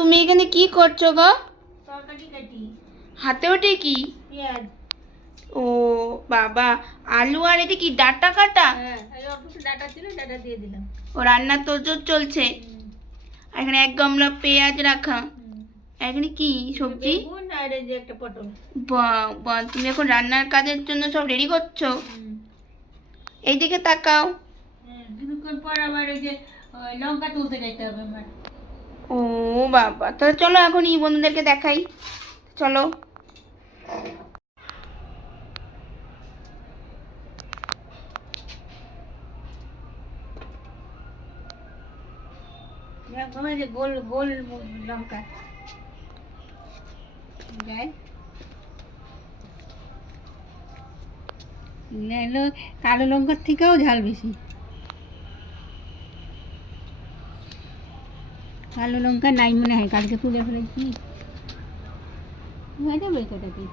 তুমি এখানে কি করছো গো? তরকারি কাটি। হাতে ওঠে কি? পেঁয়াজ। ও বাবা, আলু আর এটা কি ডাঁটা কাটা? হ্যাঁ, এই অল্প ডাটা ছিল, ডাটা দিয়ে দিলাম। ও রান্নার তোড়জোড় চলছে। আর এখানে এক গামলা পেঁয়াজ রাখা। এখানে কি সবজি? বেগুন আর এই যে একটা পটল। বাহ, তুমি এখন রান্নার কাজের জন্য সব রেডি করছো? এইদিকে তাকাও। কিছুক্ষণ পর আবার ওই যে লঙ্কা তুলতে যাইতে হবে আমার। ও বাবা, তাহলে চলো এখনই বন্ধুদেরকে দেখাই। চলো। যে গোল গোল লঙ্কা দেয়, এগুলো কালো লঙ্কার থেকেও ঝাল বেশি। কালো লঙ্কা নাই মনে হয়, কালকে তুলে ফেলেছি, হয়ে যাবে কটাকে।